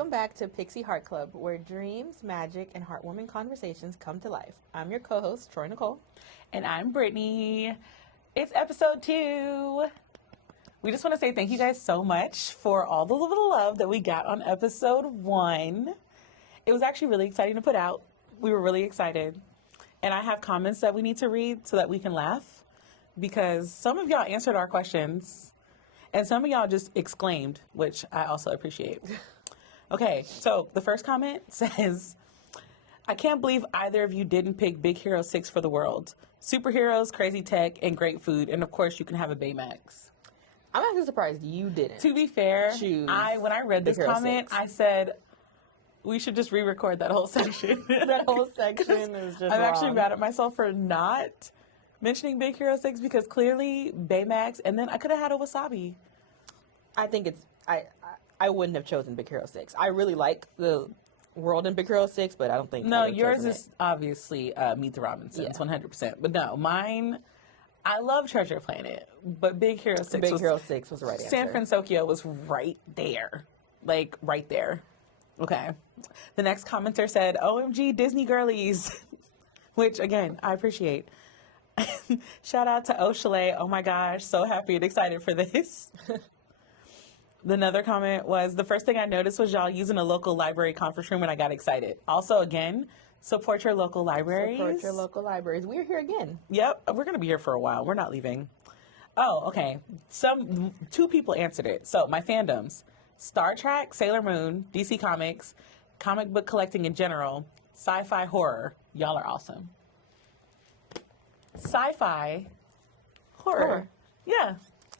welcome back to Pixie Heart Club, where dreams, magic, and heartwarming conversations come to life. I'm your co-host, Troy-Nicole. And I'm Britney. It's episode 2. We just want to say thank you guys so much for all the little love that we got on episode 1. It was actually really exciting to put out. We were really excited. And I have comments that we need to read so that we can laugh, because some of y'all answered our questions and some of y'all just exclaimed, which I also appreciate. Okay, so the first comment says, I can't believe either of you didn't pick Big Hero 6 for the world. Superheroes, crazy tech, and great food. And of course, you can have a Baymax. I'm actually surprised you didn't. To be fair, when I read this comment, I said, we should just re-record that whole section. That whole section is just I'm wrong. actually mad at myself for not mentioning Big Hero 6, because clearly Baymax, and then I could have had a wasabi. I think it's, I wouldn't have chosen Big Hero 6. I really like the world in Big Hero 6, but I don't think No, yours is obviously Meet the Robinsons, 100%. But no, mine, I love Treasure Planet, but Big Hero 6 Big Hero 6 was the right answer. San Francisco was right there. Like, right there. Okay. The next commenter said, OMG Disney girlies, which, again, I appreciate. Shout out to O'Chalet. Oh my gosh, so happy and excited for this. Another comment was, the first thing I noticed was y'all using a local library conference room, and I got excited. Also, again, support your local libraries. Support your local libraries. We're here again. Yep, we're going to be here for a while. We're not leaving. Oh, okay. Two people answered it. So, my fandoms: Star Trek, Sailor Moon, DC Comics, comic book collecting in general, sci-fi horror. Y'all are awesome. Sci-fi horror. Yeah.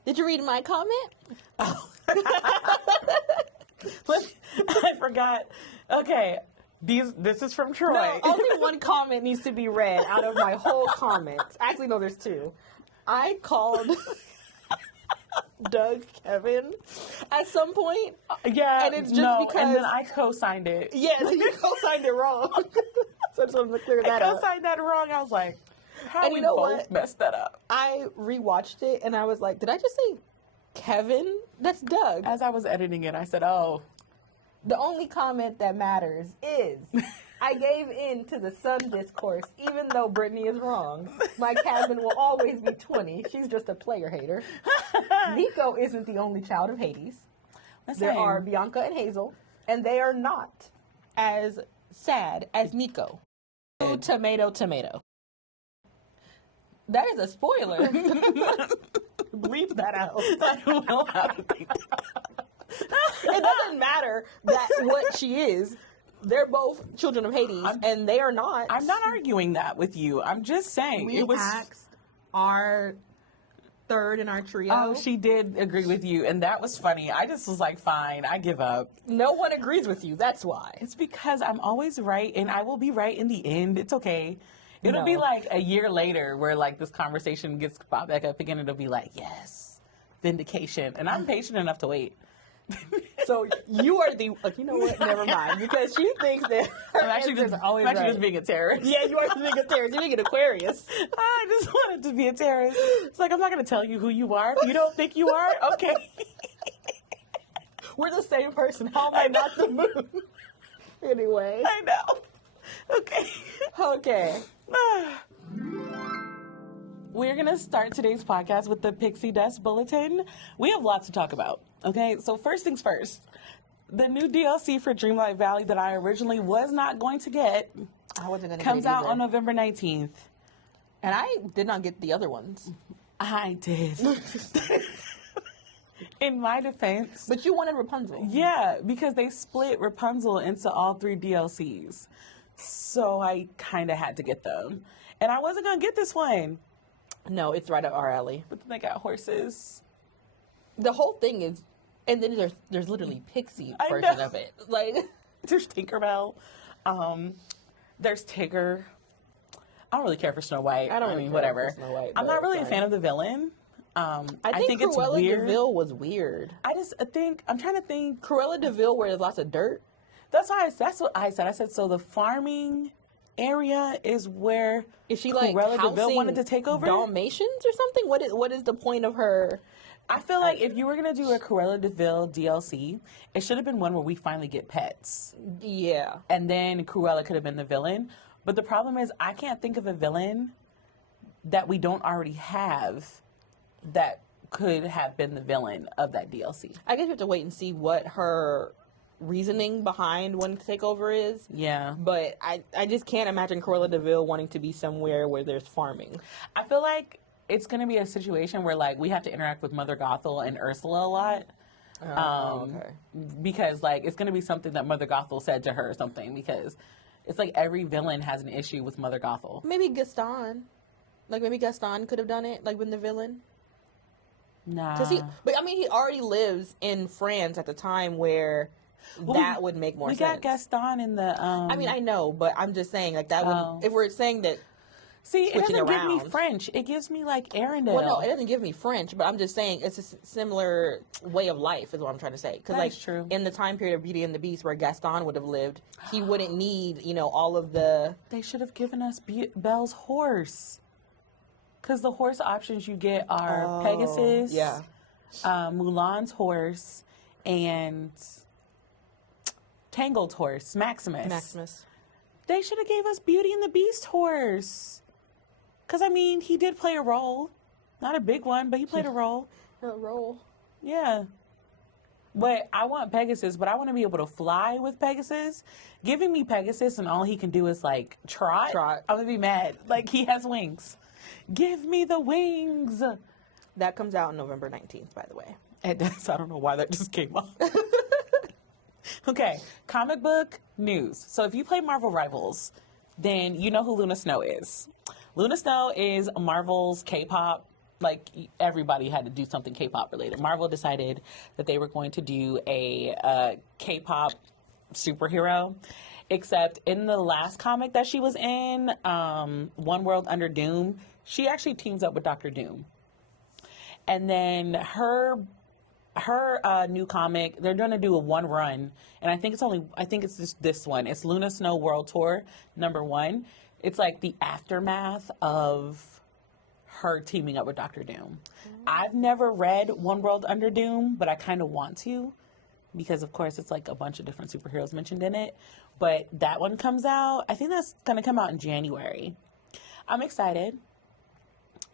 Did you read my comment? Oh. I forgot. Okay. This is from Troy. No, only one comment needs to be read out of my whole comments. Actually, no, there's 2. I called Doug Kevin at some point. Yeah, and it's just because. And then I co-signed it. Yeah, you co-signed it wrong. So I just wanted to clear that up. I co-signed that wrong. I was like, how and we you know both what? Messed that up. I rewatched it and I was like, did I just say Kevin? That's Doug. As I was editing it, I said, oh. The only comment that matters is I gave in to the Sun discourse, even though Britney is wrong. My Kevin will always be 20. She's just a player hater. Nico isn't the only child of Hades. There are Bianca and Hazel, and they are not as sad as Nico. Tomato, tomato. That is a spoiler. Bleep that out. I don't know how to think that. It doesn't matter that what she is. They're both children of Hades, and they are not. I'm not arguing that with you. I'm just saying we asked our third in our trio. Oh, she did agree with you, and that was funny. I just was like, fine, I give up. No one agrees with you. That's why. It's because I'm always right, and I will be right in the end. It's okay. It'll be like a year later where like this conversation gets brought back up again. It'll be like, yes, vindication. And I'm patient enough to wait. So you are the, you know what? Never mind. Because she thinks that her I'm actually just being a terrorist. Yeah, you are just being a terrorist. You're being an Aquarius. I just wanted to be a terrorist. It's like, I'm not going to tell you who you are. If you don't think you are, okay. We're the same person. How am I not the moon? Anyway. I know. Okay. Okay. We're going to start today's podcast with the Pixie Dust Bulletin. We have lots to talk about, okay? So first things first, the new DLC for Dreamlight Valley that I originally was not going to get comes out on November 19th. And I did not get the other ones. I did. In my defense. But you wanted Rapunzel. Yeah, because they split Rapunzel into all 3 DLCs. So I kind of had to get them. And I wasn't going to get this one. No, it's right up our alley. But then they got horses. The whole thing is, and then there's literally Pixie version of it. Like, there's Tinkerbell. There's Tigger. I don't really care for Snow White. I mean, whatever. Snow White, I'm not really a fan of the villain. I think it's Cruella weird. DeVille was weird. I'm trying to think. Cruella DeVille, where there's lots of dirt. That's what I said. I said, so the farming area is where Is she like Cruella DeVille wanted to take over? Dalmatians or something? What is the point of her? I feel like if you were going to do a Cruella de Vil DLC, it should have been one where we finally get pets. Yeah. And then Cruella could have been the villain. But the problem is, I can't think of a villain that we don't already have that could have been the villain of that DLC. I guess we have to wait and see what her reasoning behind wanting to take over is. Yeah. But I just can't imagine Cruella de Vil wanting to be somewhere where there's farming. I feel like it's going to be a situation where, like, we have to interact with Mother Gothel and Ursula a lot. Okay. Because, like, it's going to be something that Mother Gothel said to her or something, because it's like every villain has an issue with Mother Gothel. Maybe Gaston. Like, maybe Gaston could have done it, like, been the villain. Nah. But, I mean, he already lives in France at the time where that would make more sense. We got Gaston in the... I mean, I know, but I'm just saying, like, that would... If we're saying that... See, it doesn't give me French. It gives me, like, Arendelle. Well, no, it doesn't give me French, but I'm just saying it's a similar way of life is what I'm trying to say. Because, like, true. In the time period of Beauty and the Beast where Gaston would have lived, he wouldn't need, you know, all of the... They should have given us Belle's horse. Because the horse options you get are Pegasus, Mulan's horse, and Tangled horse, Maximus. They should have gave us Beauty and the Beast horse. Because, I mean, he did play a role. Not a big one, but he played a role. Yeah. But I want Pegasus, but I want to be able to fly with Pegasus. Giving me Pegasus and all he can do is, like, trot. I'm going to be mad. Like, he has wings. Give me the wings. That comes out on November 19th, by the way. It does. I don't know why that just came up. Okay, comic book news. So if you play Marvel Rivals, then you know who Luna Snow is. Luna Snow is Marvel's K-pop. Like, everybody had to do something K-pop related. Marvel decided that they were going to do a K-pop superhero. Except in the last comic that she was in, One World Under Doom, she actually teams up with Doctor Doom. And then her new comic, they're going to do a one run, and I think it's just this one. It's Luna Snow World Tour #1. It's like the aftermath of her teaming up with Doctor Doom. I've never read One World Under Doom, but I kind of want to, because of course it's like a bunch of different superheroes mentioned in it. But that one comes out, I think that's going to come out in January. I'm excited.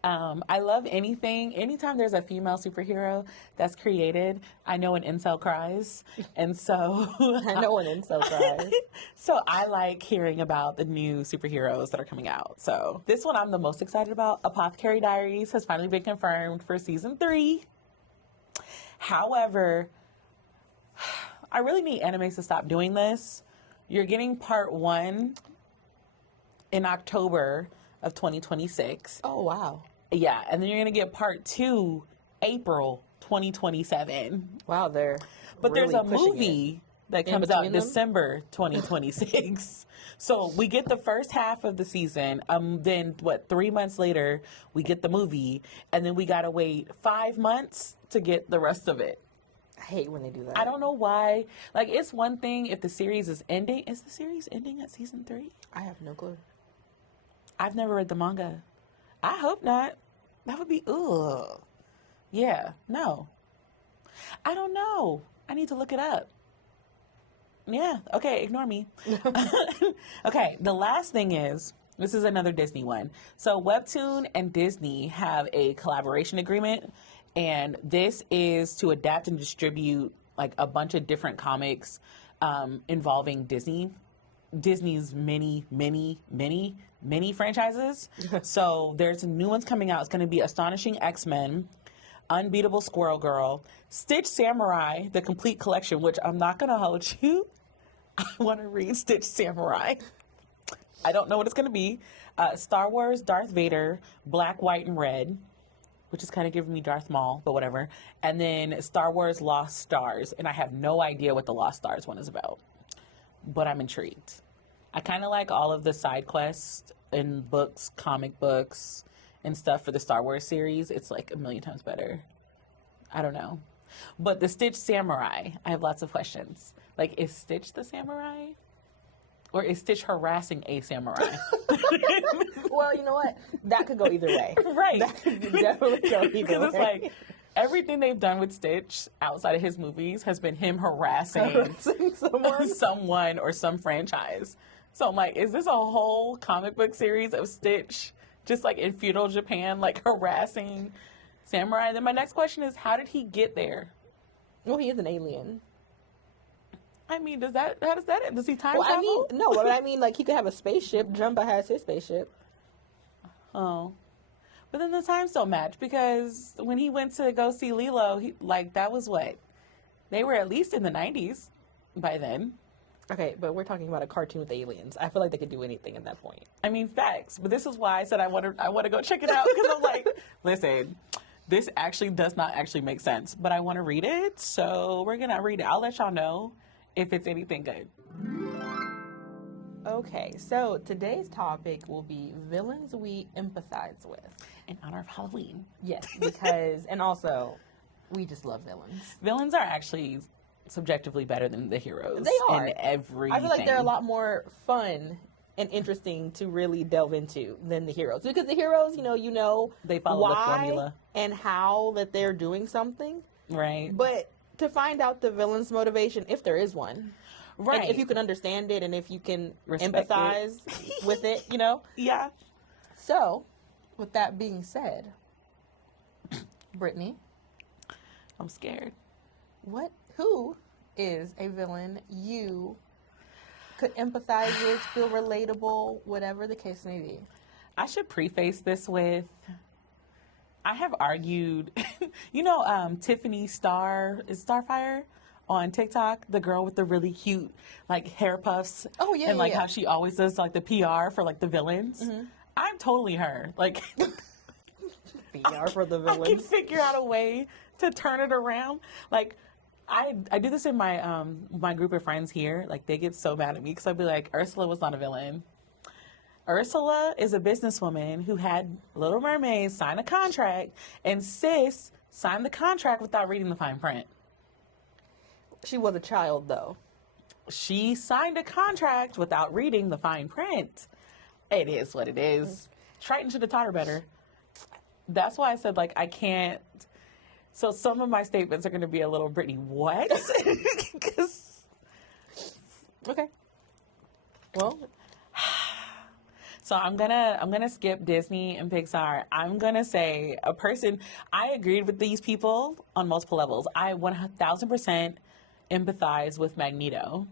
I love anytime there's a female superhero that's created, I know an incel cries. And so... I know an incel cries. So I like hearing about the new superheroes that are coming out. So this one I'm the most excited about. Apothecary Diaries has finally been confirmed for season 3. However, I really need animes to stop doing this. You're getting part 1 in October of 2026. Oh, wow. Yeah, and then you're going to get part 2 April 2027. Wow, But there's a movie that comes out December 2026. So we get the first half of the season. Then 3 months later, we get the movie, and then we got to wait 5 months to get the rest of it. I hate when they do that. I don't know why. Like, it's one thing if the series is ending. Is the series ending at season 3? I have no clue. I've never read the manga. I hope not. That would be, ugh. Yeah, no. I don't know. I need to look it up. Yeah, okay, ignore me. Okay, the last thing is, this is another Disney one. So Webtoon and Disney have a collaboration agreement, and this is to adapt and distribute like a bunch of different comics involving Disney's many franchises. So there's new ones coming out. It's going to be Astonishing X-Men, Unbeatable Squirrel Girl, Stitch Samurai, the complete collection, which I'm not going to hold you. I want to read Stitch Samurai. I don't know what it's going to be. Star Wars, Darth Vader, Black, White, and Red, which is kind of giving me Darth Maul, but whatever. And then Star Wars Lost Stars, and I have no idea what the Lost Stars one is about, but I'm intrigued. I kind of like all of the side quests in books, comic books, and stuff for the Star Wars series. It's like a million times better. I don't know. But the Stitch Samurai, I have lots of questions. Like, is Stitch the samurai? Or is Stitch harassing a samurai? Well, you know what? That could go either way. Right. That could definitely go either way. Because it's like, everything they've done with Stitch outside of his movies has been him harassing someone or some franchise. So I'm like, is this a whole comic book series of Stitch just like in feudal Japan, like harassing samurai? And then my next question is, how did he get there? Well, he is an alien. I mean, how does that end? Does he time travel? I mean, no, but I mean, like, he could have a spaceship. Jumba has his spaceship. Oh. But then the times don't match, because when he went to go see Lilo, that was what? They were at least in the 90s by then. Okay, but we're talking about a cartoon with aliens. I feel like they could do anything at that point. I mean, facts. But this is why I said I want to go check it out, because I'm like, listen, this actually does not actually make sense, but I want to read it, so we're going to read it. I'll let y'all know if it's anything good. Okay, so today's topic will be villains we empathize with. In honor of Halloween. Yes, because, and also, we just love villains. Villains are actually subjectively better than the heroes. They are. In everything. I feel like they're a lot more fun and interesting to really delve into than the heroes. Because the heroes, you know, they follow why the formula. And how that they're doing something. Right. But to find out the villain's motivation, if there is one. Right. And if you can understand it and if you can Respect empathize with it, you know? Yeah. So, with that being said, Brittany. I'm scared. Who is a villain you could empathize with, feel relatable, whatever the case may be? I should preface this with, I have argued, Tiffany Starfire on TikTok, the girl with the really cute, like, hair puffs. Oh, yeah, and, like, yeah. how she always does, like, the PR for, like, the villains. Mm-hmm. I'm totally her. Like, PR for the villains. I can figure out a way to turn it around. Like, I do this in my my group of friends here. Like, they get so mad at me because I'd be like, Ursula was not a villain. Ursula is a businesswoman who had Little Mermaid sign a contract, and sis signed the contract without reading the fine print. She was a child, though. She signed a contract without reading the fine print. It is what it is. Triton should have taught her better. That's why I said, like, I can't. So some of my statements are going to be a little Britney, what? Okay. Well. So I'm gonna skip Disney and Pixar. I'm gonna say a person. I agreed with these people on multiple levels. I 1,000% empathize with Magneto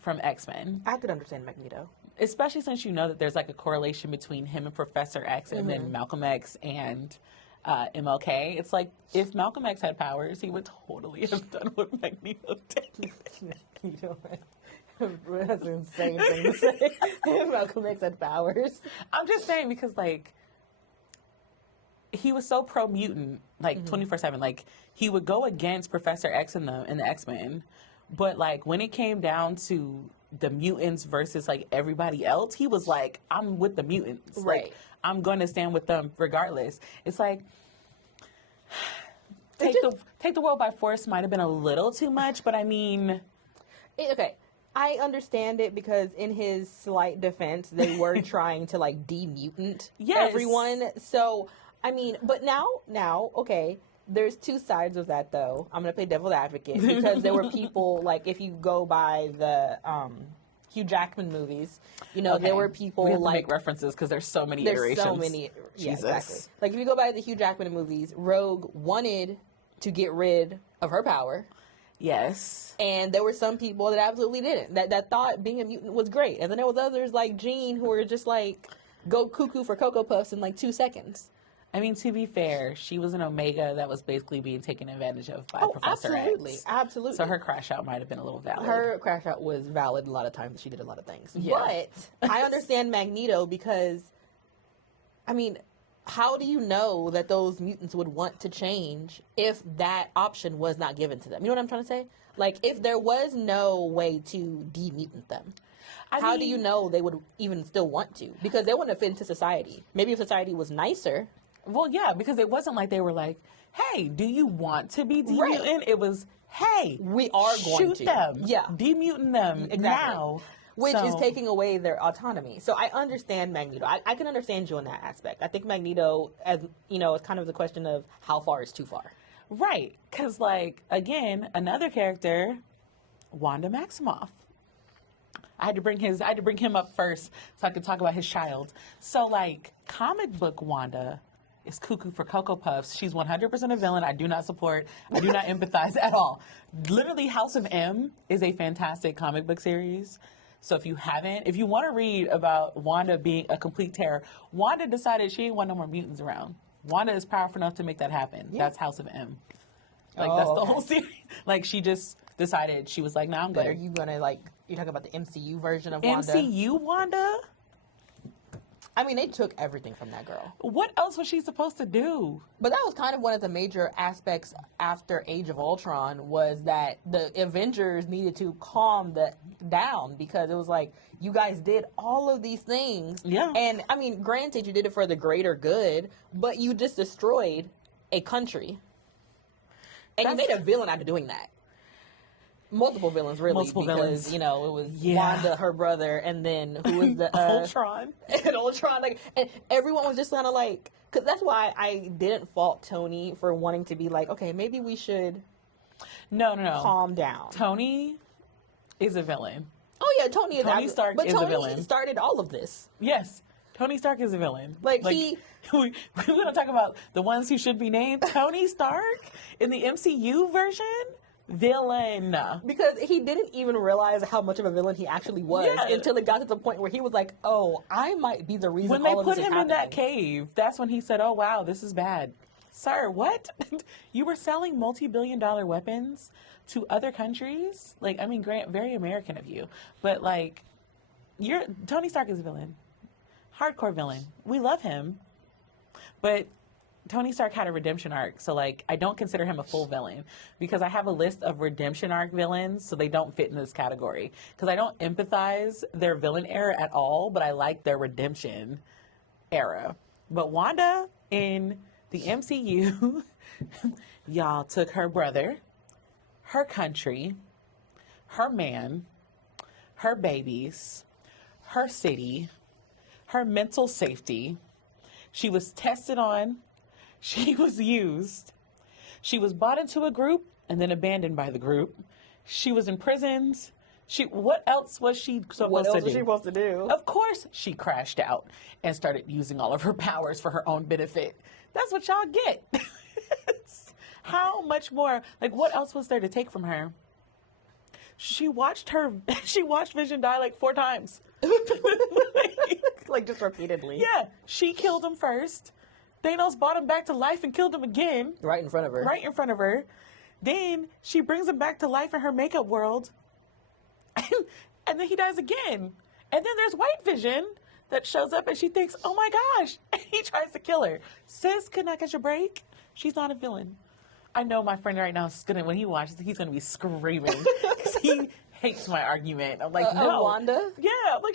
from X-Men. I could understand Magneto, especially since you know that there's like a correlation between him and Professor X, and then Malcolm X and MLK. It's like, if Malcolm X had powers, he would totally have done what Magneto did. Magneto. That's an insane thing to say. Malcolm X had powers. I'm just saying, because, like, he was so pro-mutant, like, 24/7. Like, he would go against Professor X and the X-Men, but, like, when it came down to the mutants versus, like, everybody else, he was like, I'm with the mutants. Right. Like, I'm going to stand with them regardless. It's like, take the world by force might have been a little too much, but I mean... Okay. I understand it, because in his slight defense, they were trying to, like, de-mutant everyone. So, I mean, but now, okay, there's two sides of that, though. I'm going to play devil's advocate, because there were people, like, if you go by the Hugh Jackman movies, you know, there were people, we have like... to make references, because there's so many iterations. There's so many. Jesus. Yeah, exactly. Like, if you go by the Hugh Jackman movies, Rogue wanted to get rid of her power. Yes. And there were some people that absolutely didn't. That thought being a mutant was great. And then there was others like Jean who were just like, go cuckoo for Cocoa Puffs in like 2 seconds. I mean, to be fair, she was an Omega that was basically being taken advantage of by Professor X. Absolutely. So her crash out might have been a little valid. Her crash out was valid a lot of times. She did a lot of things. Yeah. But I understand Magneto, because, I mean, how do you know that those mutants would want to change if that option was not given to them? You know what I'm trying to say? Like, if there was no way to de-mutant them, how do you know they would even still want to? Because they wouldn't fit into society. Maybe if society was nicer. Well, yeah, because it wasn't like they were like, hey, do you want to be de-mutant? Right. It was, hey, we are going to shoot them. Yeah. De-mutant them now. Which is taking away their autonomy. So I understand Magneto. I can understand you in that aspect. I think Magneto, as you know, is kind of the question of how far is too far. Right. Because, like, again, another character, Wanda Maximoff. I had to bring him up first so I could talk about his child. So, like, comic book Wanda is cuckoo for Cocoa Puffs. She's 100% a villain. I do not support. I do not empathize at all. Literally, House of M is a fantastic comic book series. So if you want to read about Wanda being a complete terror, Wanda decided she didn't want no more mutants around. Wanda is powerful enough to make that happen. Yeah. That's House of M. Like, that's the whole series. Like, she just decided, she was like, nah, I'm good. But are you going to, like, you're talking about the MCU version of Wanda? MCU Wanda? I mean, they took everything from that girl. What else was she supposed to do? But that was kind of one of the major aspects after Age of Ultron, was that the Avengers needed to calm down, because it was like, you guys did all of these things. Yeah. And, I mean, granted, you did it for the greater good, but you just destroyed a country. And you made a villain out of doing that. Multiple villains, really. Villains. You know, it was Wanda, her brother, and then who was the... Ultron. And Ultron. Like, and everyone was just kind of like... Because that's why I didn't fault Tony for wanting to be like, okay, maybe we should... No. Calm down. Tony is a villain. Oh, yeah, Tony Stark is a villain. Tony started all of this. Yes. Tony Stark is a villain. We're going to talk about the ones who should be named. Tony Stark in the MCU version, villain. Because he didn't even realize how much of a villain he actually was until it got to the point where he was like, oh, I might be the reason when all of they this put is him happening. in that cave, that's when he said, oh, wow, this is bad. Sir, what? You were selling multi-billion-dollar weapons to other countries? Like, I mean, very American of you. But, like, Tony Stark is a villain. Hardcore villain. We love him. But Tony Stark had a redemption arc. So, like, I don't consider him a full villain. Because I have a list of redemption arc villains, so they don't fit in this category. Because I don't empathize their villain era at all, but I like their redemption era. But Wanda in the MCU, y'all took her brother, her country, her man, her babies, her city, her mental safety. She was tested on. She was used. She was brought into a group and then abandoned by the group. She was imprisoned. What else was she supposed to do? Of course, she crashed out and started using all of her powers for her own benefit. That's what y'all get. How much more? Like, what else was there to take from her? She watched Vision die like 4 times. Like, just repeatedly. Yeah. She killed him first. Thanos brought him back to life and killed him again. Right in front of her. Then she brings him back to life in her makeup world. And then he dies again. And then there's White Vision that shows up and she thinks, oh my gosh. And he tries to kill her. Sis, could not catch a break. She's not a villain. I know my friend right now is when he watches, he's going to be screaming. Because he hates my argument. I'm like, no. Wanda? Yeah, like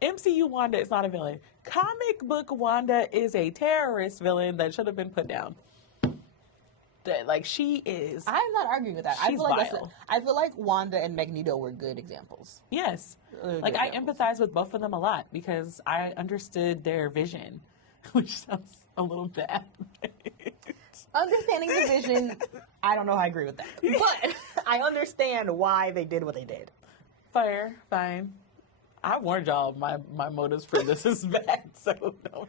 MCU Wanda is not a villain. Comic book Wanda is a terrorist villain that should have been put down. Like, she is. I'm not arguing with that. She's vile. I feel like Wanda and Magneto were good examples. Yes. Like, I empathize with both of them a lot because I understood their vision, which sounds a little bad. Understanding the vision, I don't know how I agree with that. But I understand why they did what they did. Fair, fine. I warned y'all my motives for this is bad, so don't.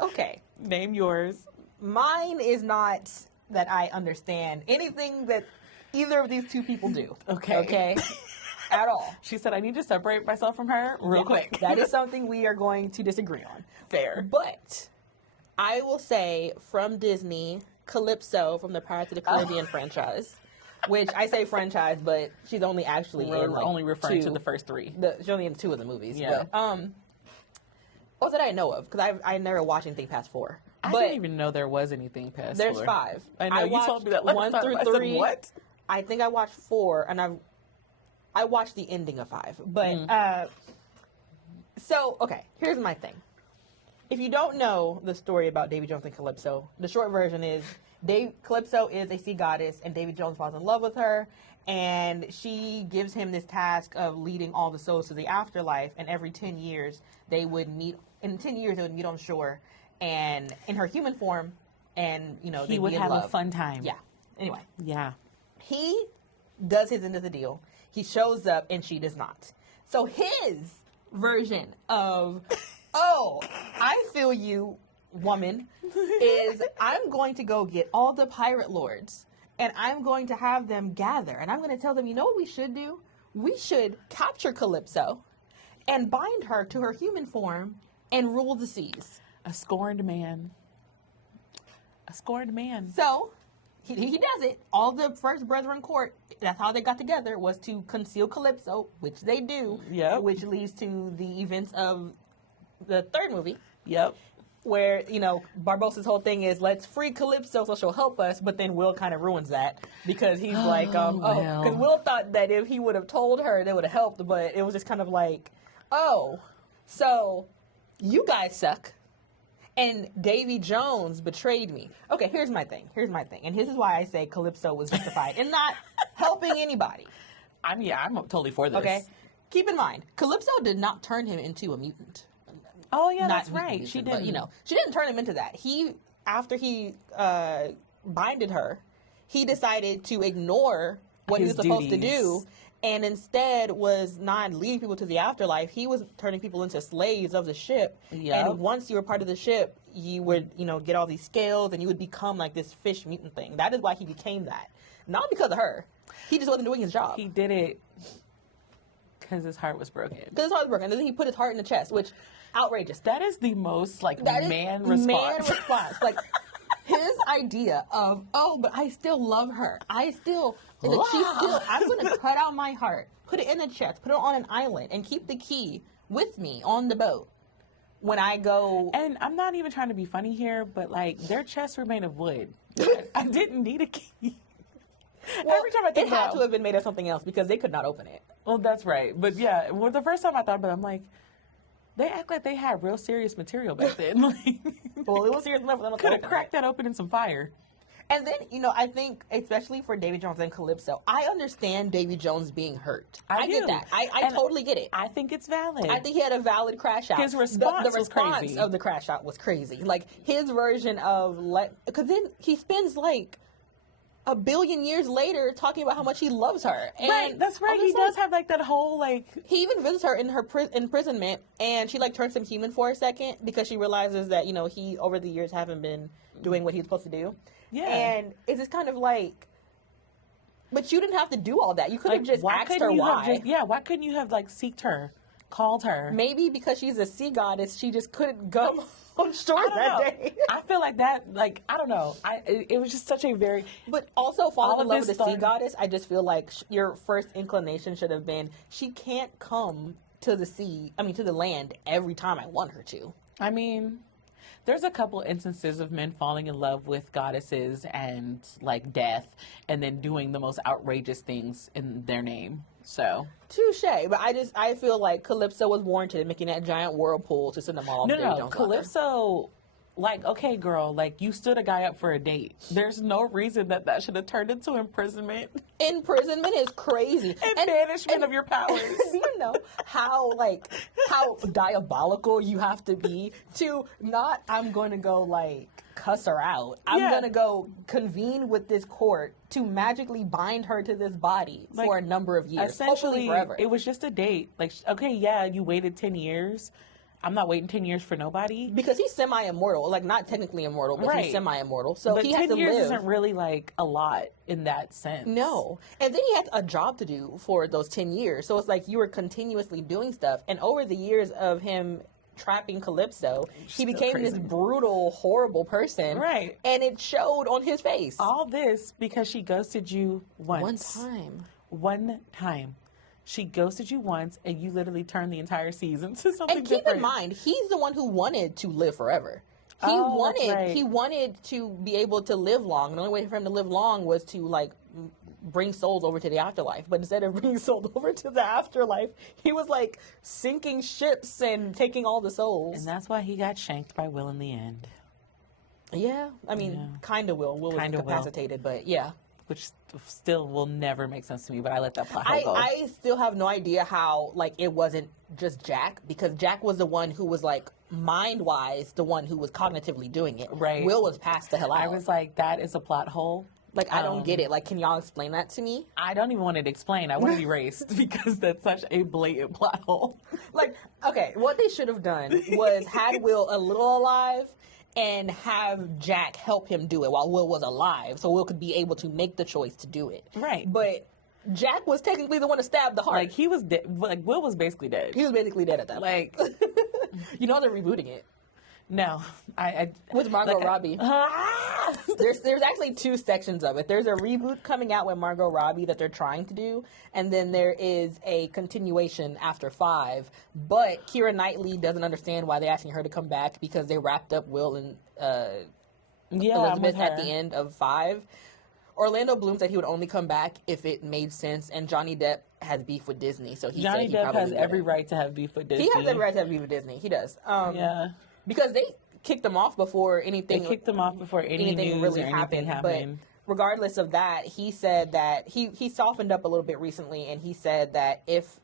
Okay. Name yours. Mine is not that I understand anything that either of these two people do. Okay? At all. She said, I need to separate myself from her real quick. That is something we are going to disagree on. Fair. But I will say, from Disney, Calypso from the Pirates of the Caribbean franchise, which I say franchise, but she's only actually in like only referring to the first 3. She's only in 2 of the movies. Yeah. But, what did I know of? Because I never watched anything past 4. I didn't even know there was anything past 4. There's 5. I know, you told me that last 1 time. through 3. I said, what? I think I watched 4, and I watched the ending of 5. But, so, okay, here's my thing. If you don't know the story about Davy Jones and Calypso, the short version is Calypso is a sea goddess, and Davy Jones falls in love with her, and she gives him this task of leading all the souls to the afterlife, and every 10 years they would meet on shore, and in her human form, and, he would have a fun time. Yeah. Anyway. Yeah. He does his end of the deal. He shows up, and she does not. So his version of, oh, I feel you, woman, is I'm going to go get all the pirate lords, and I'm going to have them gather, and I'm going to tell them, you know what we should do? We should capture Calypso and bind her to her human form and rule the seas. A scorned man. A scorned man. So he does it. All the First Brethren court, that's how they got together, was to conceal Calypso, which they do. Yep. Which leads to the events of the third movie. Yep. Where, Barbossa's whole thing is, let's free Calypso so she'll help us, but then Will kind of ruins that because he's because Will thought that if he would have told her, that would have helped, but it was just kind of like, oh, so you guys suck. And Davy Jones betrayed me. Okay, here's my thing. And this is why I say Calypso was justified in not helping anybody. I'm totally for this. Okay? Keep in mind, Calypso did not turn him into a mutant. Oh, yeah, that's right. She didn't. But, she didn't turn him into that. After he binded her, he decided to ignore what he was supposed to do, and instead was not leading people to the afterlife. He was turning people into slaves of the ship. Yep. And once you were part of the ship, you would, get all these scales, and you would become like this fish mutant thing. That is why he became that. Not because of her. He just wasn't doing his job. He did it because his heart was broken. And then he put his heart in the chest, which... outrageous. That is the most man response. His idea of, but I still love her. I'm going to cut out my heart, put it in the chest, put it on an island, and keep the key with me on the boat when I go. And I'm not even trying to be funny here, but their chests were made of wood. I didn't need a key. Well, every time I think it had to have been made of something else because they could not open it. Well, that's right. But yeah, the first time I thought about it, I'm like, they act like they had real serious material back then. Well, it was serious enough for them to could have cracked that open in some fire. And then, I think, especially for Davy Jones and Calypso, I understand Davy Jones being hurt. I get that. I totally get it. I think it's valid. I think he had a valid crash out. His response the response of the crash out was crazy. His version of, because then he spends, a billion years later talking about how much he loves her. And right, that's right. He does have that whole He even visits her in her imprisonment, and she turns him human for a second because she realizes that he over the years haven't been doing what he's supposed to do. Yeah, and it's just kind of but you didn't have to do all that. You could have just asked her why. Why couldn't you have seeked her, called her? Maybe because she's a sea goddess, she just couldn't come on shore that day. I feel like that, I don't know. It was just such a very... But also falling in love with the sea goddess, I just feel like your first inclination should have been, she can't come to the land every time I want her to. I mean, there's a couple instances of men falling in love with goddesses and, death, and then doing the most outrageous things in their name. So touche, but I feel like Calypso was warranted in making that giant whirlpool to send them all. No, Calypso, okay, girl, you stood a guy up for a date. There's no reason that should have turned into imprisonment. Imprisonment is crazy. And banishment of your powers. Do you know how diabolical you have to be to not? I'm going to go cuss her out. I'm going to go convene with this court to magically bind her to this body for a number of years. Essentially, hopefully forever. It was just a date. You waited 10 years. I'm not waiting 10 years for nobody. Because he's semi-immortal. Not technically immortal, but he's semi-immortal. So but he has to live. 10 years isn't really, a lot in that sense. No. And then he had a job to do for those 10 years. So it's you were continuously doing stuff. And over the years of him trapping Calypso, he became this brutal, horrible person. Right. And it showed on his face. All this because she ghosted you once. One time. She ghosted you once, and you literally turned the entire season to something different. And keep in mind, he's the one who wanted to live forever. He wanted to be able to live long. The only way for him to live long was to bring souls over to the afterlife. But instead of bringing souls over to the afterlife, he was sinking ships and taking all the souls. And that's why he got shanked by Will in the end. Yeah, kind of Will. Will was incapacitated, but yeah. Which still will never make sense to me, but I let that plot hole go. I still have no idea how, it wasn't just Jack, because Jack was the one who was, mind-wise the one who was cognitively doing it. Right. Will was passed the hell out. I was like, that is a plot hole. Like, I don't get it. Like, can y'all explain that to me? I don't even want it explained. I want it erased because that's such a blatant plot hole. Like, okay, what they should have done was had Will a little alive and have Jack help him do it while Will was alive, so Will could be able to make the choice to do it. Right. But Jack was technically the one to stab the heart. Like, he was dead. Like, Will was basically dead. He was basically dead at that Like, point. You know they're rebooting it. no. With Margot Robbie. There's actually 2 sections of it. There's a reboot coming out with Margot Robbie that they're trying to do, and then there is a continuation after 5. But Keira Knightley doesn't understand why they're asking her to come back because they wrapped up Will and Elizabeth at the end of 5. Orlando Bloom said he would only come back if it made sense, and Johnny Depp has beef with Disney, so he Johnny said he Depp probably has wouldn't. every right to have beef with Disney. He has every right to have beef with Disney. He does. Yeah. Because they kicked him off before anything. They kicked him off before anything news really or anything happened. But regardless of that, he said that he softened up a little bit recently, and he said that if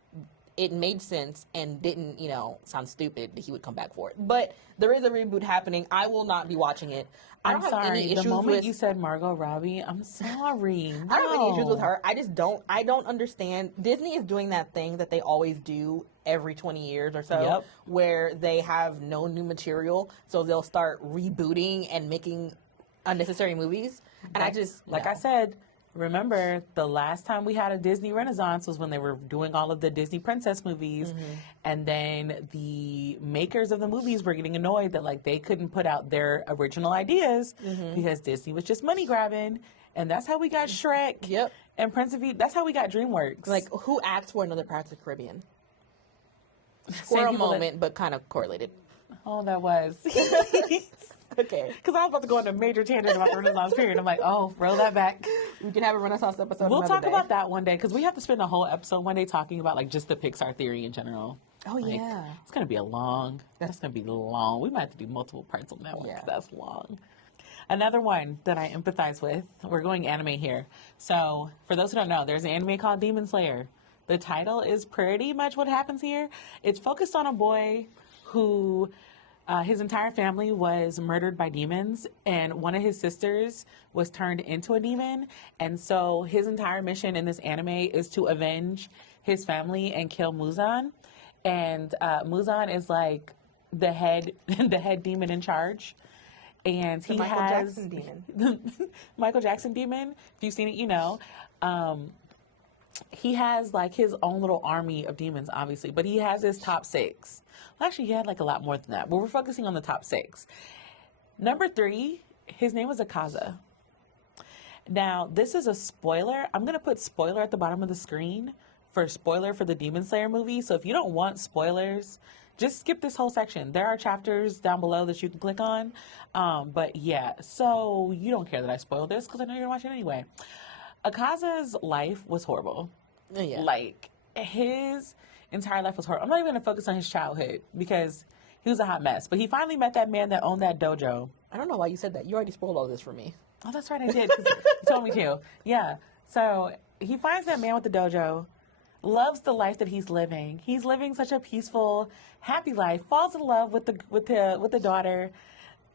it made sense and didn't, sound stupid, he would come back for it. But there is a reboot happening. I will not be watching it. I'm sorry. The moment you said Margot Robbie, I'm sorry. No. I don't have any issues with her. I don't understand. Disney is doing that thing that they always do every 20 years or so, where they have no new material, so they'll start rebooting and making unnecessary movies. And I said, remember the last time we had a Disney Renaissance was when they were doing all of the Disney princess movies, and then the makers of the movies were getting annoyed that like they couldn't put out their original ideas because Disney was just money grabbing, and that's how we got Shrek. Yep. And Prince of That's how we got DreamWorks. Like, who asked for another Pirates of the Caribbean? For a moment, but kind of correlated. Oh, that was. Okay. Because I was about to go on a major tangent about the Renaissance period. I'm like, oh, roll that back. We can have a Renaissance episode. We'll talk about that one day because we have to spend a whole episode one day talking about like just the Pixar theory in general. Oh, like, yeah. It's going to be that's going to be long. We might have to do multiple parts on that one because that's long. Another one that I empathize with, we're going anime here. So for those who don't know, there's an anime called Demon Slayer. The title is pretty much what happens here. It's focused on a boy who his entire family was murdered by demons, and one of his sisters was turned into a demon. And so his entire mission in this anime is to avenge his family and kill Muzan. And Muzan is like the head demon in charge. And he Michael has Jackson demon. Michael Jackson demon. If you've seen it, you know. He has like his own little army of demons, obviously, but he has his top 6. Well, actually, he had like a lot more than that, but we're focusing on the top 6. Number 3, his name is Akaza. Now, this is a spoiler. I'm going to put spoiler at the bottom of the screen for spoiler for the Demon Slayer movie. So if you don't want spoilers, just skip this whole section. There are chapters down below that you can click on. But yeah, so you don't care that I spoiled this because I know you're going to watch it anyway. Akaza's life was horrible. Yeah. Like, his entire life was horrible. I'm not even going to focus on his childhood because he was a hot mess. But he finally met that man that owned that dojo. I don't know why you said that. You already spoiled all this for me. Oh, that's right, I did. 'Cause you told me to. Yeah. So he finds that man with the dojo, loves the life that he's living. He's living such a peaceful, happy life. Falls in love with the daughter.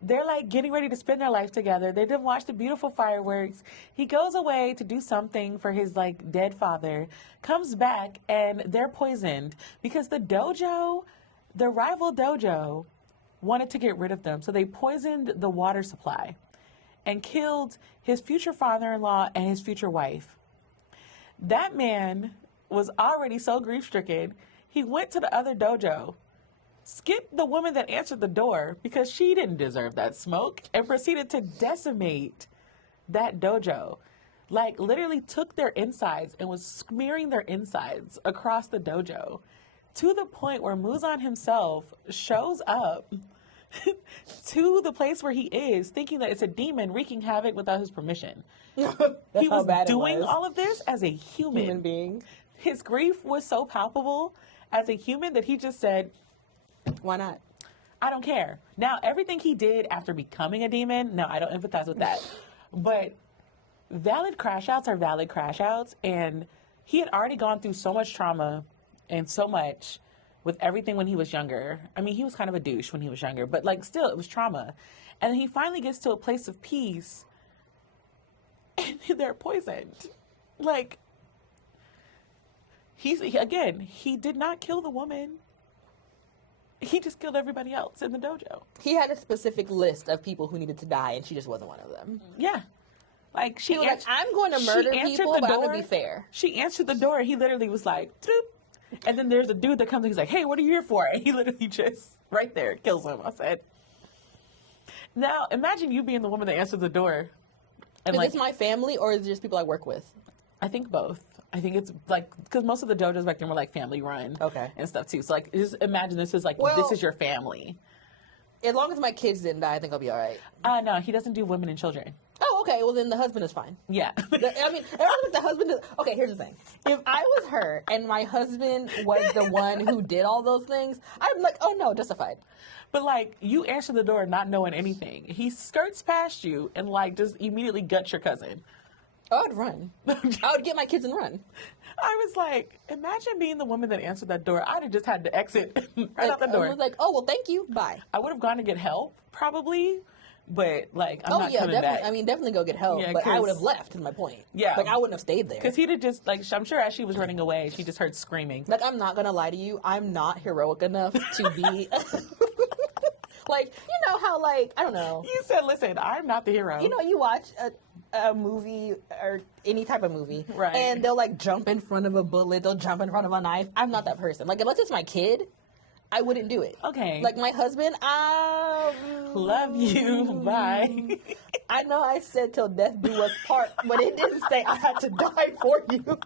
They're like getting ready to spend their life together. They did watch the beautiful fireworks. He goes away to do something for his like dead father, comes back, and they're poisoned because the dojo, the rival dojo, wanted to get rid of them. So they poisoned the water supply and killed his future father-in-law and his future wife. That man was already so grief-stricken, he went to the other dojo, skipped the woman that answered the door because she didn't deserve that smoke, and proceeded to decimate that dojo. Like, literally took their insides and was smearing their insides across the dojo to the point where Muzan himself shows up to the place where he is, thinking that it's a demon wreaking havoc without his permission. He was doing all of this as a human being. His grief was so palpable as a human that he just said, why not? I don't care. Now, everything he did after becoming a demon, no, I don't empathize with that. But valid crash outs are valid crash outs, and he had already gone through so much trauma and so much with everything when he was younger. I mean, he was kind of a douche when he was younger, but like still, it was trauma. And then he finally gets to a place of peace, and they're poisoned. Like, he did not kill the woman. He just killed everybody else in the dojo. He had a specific list of people who needed to die, and she just wasn't one of them. Yeah. Like, She was like, I'm going to murder people, but I'm going to be fair. She answered the door, and he literally was like, doop. And then there's a dude that comes and he's like, hey, what are you here for? And he literally just, right there, kills him. I said, now, imagine you being the woman that answered the door. And is this my family, or is it just people I work with? I think both. I think it's like, because most of the dojos back then were like family run. Okay. And stuff too. So like, just imagine this is like, this is your family. As long as my kids didn't die, I think I'll be all right. No, he doesn't do women and children. Oh, okay. Well, then the husband is fine. Yeah. I mean, the husband is... Okay, here's the thing. If I was her and my husband was the one who did all those things, I'm like, oh no, justified. But like, you answer the door not knowing anything. He skirts past you and like just immediately guts your cousin. I would run. I would get my kids and run. I was like, imagine being the woman that answered that door. I'd have just had to exit right out the door. I was like, oh, well, thank you. Bye. I would have gone to get help, probably. But, like, I'm not coming definitely. back. I mean, definitely go get help. Yeah, but I would have left, is my point. Yeah. Like, I wouldn't have stayed there. Because he'd have just, like, I'm sure as she was running away, she just heard screaming. Like, I'm not going to lie to you. I'm not heroic enough to be... Like, you know how, like, I don't know. You said, listen, I'm not the hero. You know, you watch a movie or any type of movie. Right. And they'll, like, jump in front of a bullet. They'll jump in front of a knife. I'm not that person. Like, unless it's my kid, I wouldn't do it. Okay. Like, my husband, love you. Bye. I know I said till death do us part, but it didn't say I had to die for you.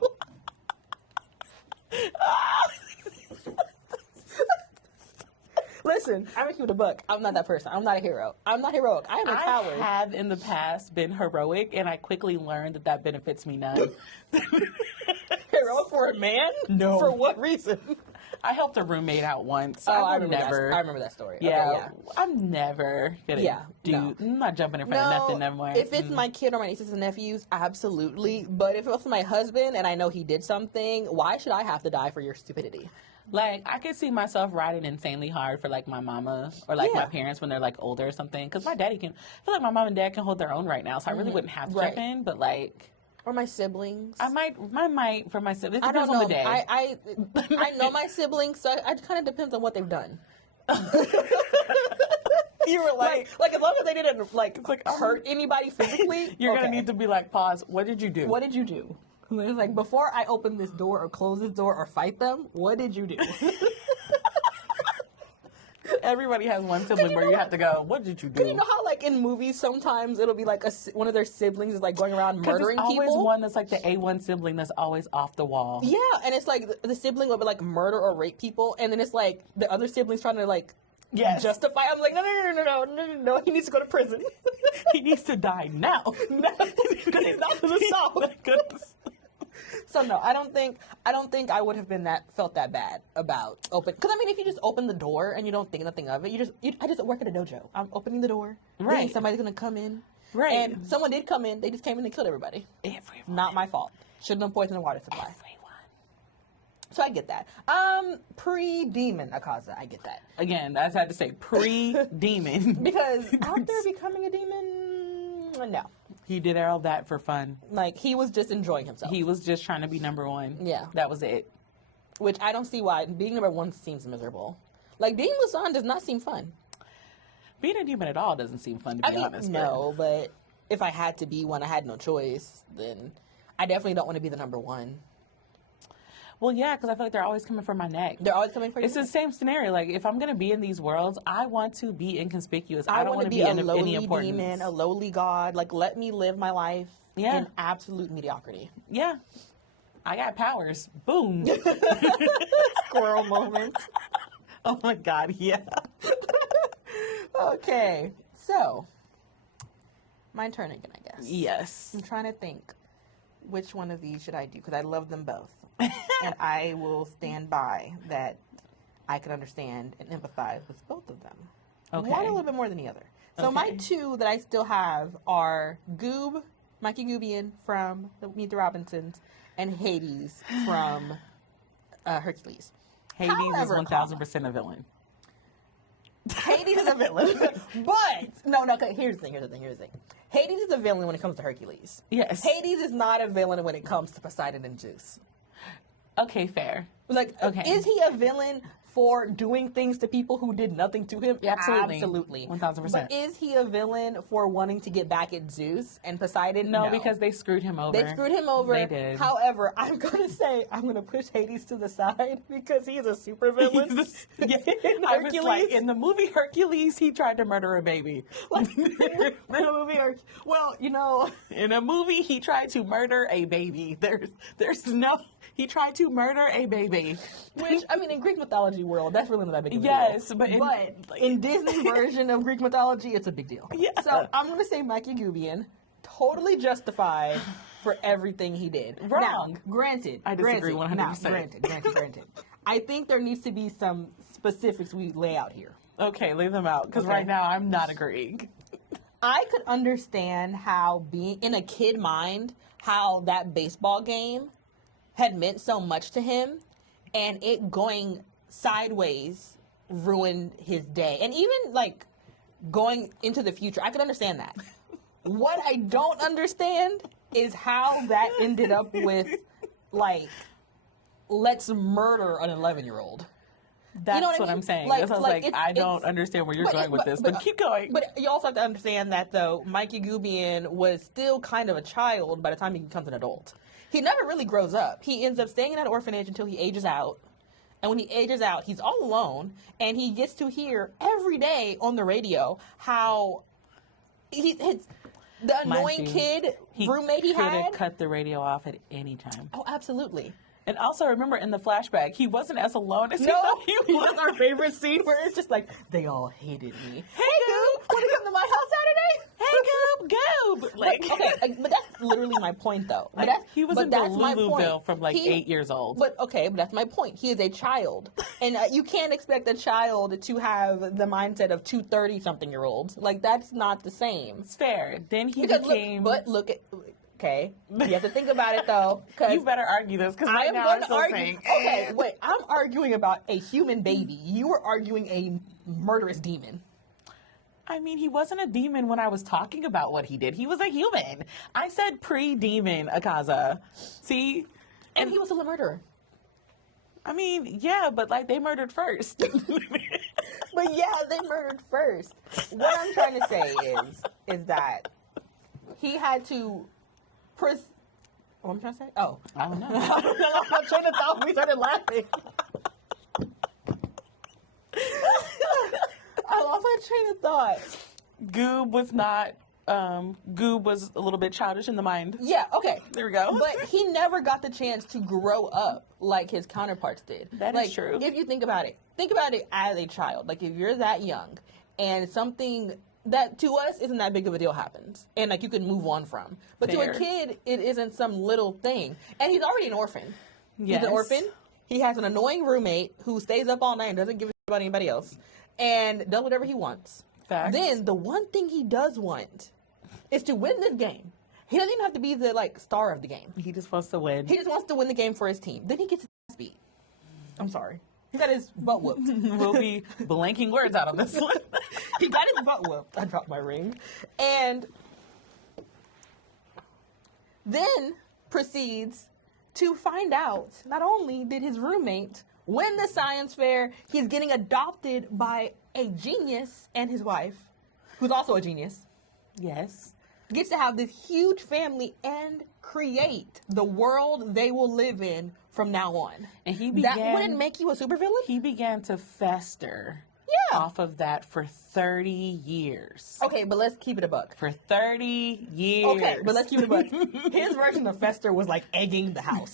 Listen, I'm a cute book. I'm not that person. I'm not a hero. I'm not heroic. I am a coward. I have in the past been heroic, and I quickly learned that that benefits me none. Heroic for a man? No. For what reason? I helped a roommate out once. Oh, I remember that story. Yeah, Okay, yeah. I'm never gonna I'm not jumping in front of nothing no more. If it's my kid or my nieces and nephews, absolutely. But if it was my husband and I know he did something, why should I have to die for your stupidity? Like, I could see myself riding insanely hard for, like, my mama or, like, my parents when they're, like, older or something. Because my daddy I feel like my mom and dad can hold their own right now, so I really wouldn't have to jump in. But, like... Or my siblings. I might for my siblings. It I depends don't know. on the day. I know my siblings, so it kind of depends on what they've done. You were like as long as they didn't, like hurt anybody physically. You're going to need to be like, pause, what did you do? What did you do? It's like, before I open this door or close this door or fight them, what did you do? Everybody has one sibling where you have to go, what did you do? You know how, like, in movies, sometimes it'll be like one of their siblings is like going around murdering people? There's always one that's like the A1 sibling that's always off the wall. Yeah, and it's like the sibling will be like murder or rape people, and then it's like the other sibling's trying to like justify. I'm like, no, he needs to go to prison. He needs to die now. Because he's not going to stop. So no, I don't think I would have felt that bad about open. Because I mean, if you just open the door and you don't think nothing of it, I just work at a dojo. I'm opening the door. Right. Somebody's gonna come in. Right. And someone did come in. They just came in and killed everybody. Everyone. Not my fault. Shouldn't have poisoned the water supply. Everyone. So I get that. Pre-demon Akaza, I get that. Again, I had to say pre-demon. Because after becoming a demon, no. He did all that for fun. Like, he was just enjoying himself. He was just trying to be number one. Yeah. That was it. Which I don't see why. Being number one seems miserable. Like, being Musan does not seem fun. Being a demon at all doesn't seem fun, to be honest. No, but if I had to be one, I had no choice, then I definitely don't want to be the number one. Well, yeah, because I feel like they're always coming for my neck. They're always coming for you. It's the same scenario. Like, if I'm going to be in these worlds, I want to be inconspicuous. I don't want to be in any importance. Demon, a lowly god. Like, let me live my life in absolute mediocrity. Yeah. I got powers. Boom. Squirrel moment. Oh, my God, yeah. Okay. So, my turn again, I guess. Yes. I'm trying to think. Which one of these should I do? Because I love them both. And I will stand by that I can understand and empathize with both of them. Okay. One a little bit more than the other. So my two that I still have are Goob, Mikey Goobian from Meet the Robinsons, and Hades from Hercules. Hades is However, 1000% a villain. Hades is a villain. But, no, okay, here's the thing. Hades is a villain when it comes to Hercules. Yes. Hades is not a villain when it comes to Poseidon and Zeus. Okay, fair. Like, Okay. Is he a villain for doing things to people who did nothing to him? Yeah, absolutely. Absolutely. 1000%. But is he a villain for wanting to get back at Zeus and Poseidon? No, because they screwed him over. They screwed him over. They did. However, I'm going to push Hades to the side because he's a super villain. I was like, in the movie Hercules, he tried to murder a baby. In a movie, he tried to murder a baby. He tried to murder a baby. Which, I mean, in Greek mythology world, that's really not that big of a deal. Yes, but in Disney's version of Greek mythology, it's a big deal. Yeah. So I'm going to say Mikey Gubian, totally justified for everything he did. Wrong. Now, granted. I disagree 100%. Granted. I think there needs to be some specifics we lay out here. Okay, lay them out, because right now I'm not agreeing. I could understand how being in a kid mind, how that baseball game had meant so much to him, and it going sideways ruined his day. And even, like, going into the future, I could understand that. What I don't understand is how that ended up with, like, let's murder an 11-year-old. That's you know what I I'm mean? saying. Like, I don't understand where you're going with this, but keep going. But you also have to understand that, though, Mikey Gubian was still kind of a child by the time he becomes an adult. He never really grows up. He ends up staying in that orphanage until he ages out. And when he ages out, he's all alone. And he gets to hear every day on the radio how the annoying kid roommate he had. He could have cut the radio off at any time. Oh, absolutely. And also, remember, in the flashback, he wasn't as alone as he thought he was. Our favorite scene where it's just like, they all hated me. Hey, Goob, want to come to my house Saturday? Hey, Goob. Like, but that's literally my point, though. Like, he was in Deluluville from, like, 8 years old. But that's my point. He is a child. And you can't expect a child to have the mindset of two 30-something-year-olds. Like, that's not the same. It's fair. Then he became... Okay, you have to think about it, though. You better argue this, because right now I'm still saying... Okay, wait, I'm arguing about a human baby. You were arguing a murderous demon. I mean, he wasn't a demon when I was talking about what he did. He was a human. I said pre-demon, Akaza. See? And he was still a murderer. I mean, yeah, but, like, they murdered first. But, yeah, they murdered first. What I'm trying to say is that he had to... what am I trying to say? Oh. I don't know. I'm trying to thought we started laughing. I lost my train of thought. Goob was a little bit childish in the mind. Yeah, okay. There we go. But he never got the chance to grow up like his counterparts did. That is true. If you think about it as a child. Like, if you're that young and something that to us isn't that big of a deal happens, and like you can move on from. But Fair. to a kid, it isn't some little thing. And he's already an orphan. Yes. He's an orphan. He has an annoying roommate who stays up all night and doesn't give a shit about anybody else, and does whatever he wants. Facts. Then the one thing he does want is to win this game. He doesn't even have to be the star of the game. He just wants to win. He just wants to win the game for his team. Then he gets his ass beat. I'm sorry. He got his butt whooped. We'll be blanking words out on this one. He got his butt whooped. I dropped my ring. And then proceeds to find out not only did his roommate win the science fair, he's getting adopted by a genius and his wife, who's also a genius. Yes. Gets to have this huge family and create the world they will live in from now on. And that wouldn't make you a supervillain? He began to fester off of that for 30 years. Okay, but let's keep it a buck. For 30 years. Okay, but let's keep it a buck. His version of fester was like egging the house.